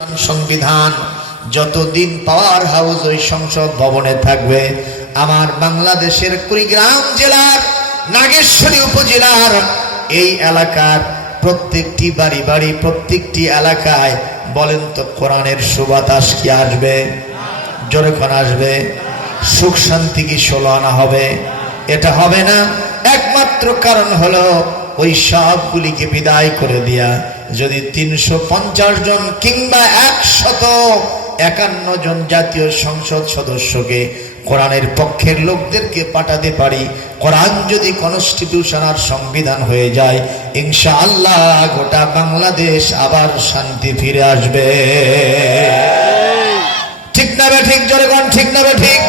সংবিধান, যতদিন power house ওই সংসদ ভবনে থাকবে, আমার বাংলাদেশের কুড়িগ্রাম জেলার, নাগেশ্বরী উপজেলার, এই এলাকার প্রত্যেকটি বাড়ি বাড়ি, প্রত্যেকটি এলাকায় বলেন তো কোরআনের সুবাতাস কি আসবে? জোরেক্ষণ আসবে। সুখ শান্তি কি ষোলো আনা হবে? এটা হবে না। একমাত্র কারণ হলো ওই সবগুলিকে বিদায় করে দিয়া যদি তিনশো পঞ্চাশ জন কিংবা একশত একান্ন জন জাতীয় সংসদ সদস্যকে কোরআনের পক্ষের লোকদেরকে পাঠাতে পারি, কোরআন যদি কনস্টিটিউশন আর সংবিধান হয়ে যায় ইনশা আল্লাহ গোটা বাংলাদেশ আবার শান্তি ফিরে আসবে। ঠিক না বে ঠিক কোন ঠিক না বে ঠিক?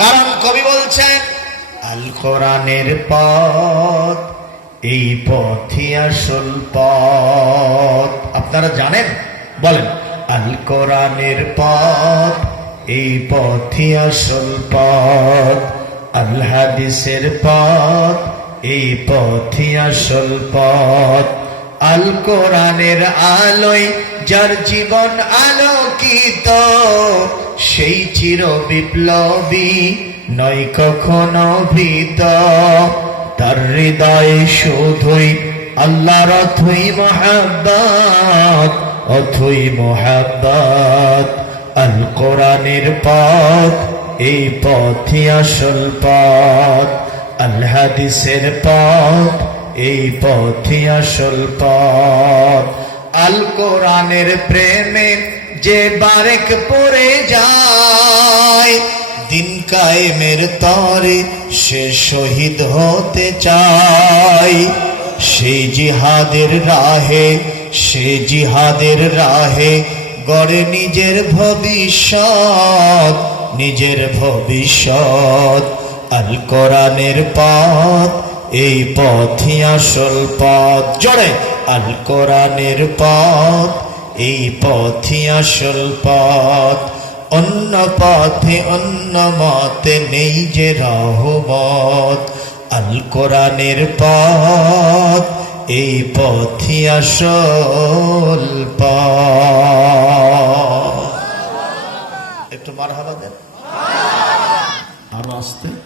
কারণ কবি বলছেন, আল কোরআনের পথ এই পথই আসল পথ। আপনারা জানেন? বলেন। আল কোরআনের পথ, এই পথই আসল পথ। আল হাদিসের পথ, এই পথই আসল পথ। আল কোরআনের আলোয় যার জীবন আলোকিত, সেই চির বিপ্লবী নয় কখনো ভীত। হৃদয়ে শুধুই আল্লাহর অথই মহাব্বত অথই মহাব্বত। আল কোরআনের পথ, এই পথই আসল পথ। আল হাদিসের পথ, এই পথই আসল পথ। আল কোরআনের প্রেমে যে বারেক পড়ে যায়, দিন কায়েমের তরে সে শহীদ হতে চায় সেই জিহাদের রাহে, সে জিহাদের রাহে গড়ে নিজের ভবিষ্যৎ নিজের ভবিষ্যৎ। আল কোরআনের পথ, এই পথই আসল পথ। জড়ে আল কোরআনের পথ, এই পথই আসল পথ। অন্য পথে, অন্য মতে নেই যে রহমত। আল কোরআনের পথ, এই পথই আসল পথ। একটু মার হাবা দেন। আরও আসতে।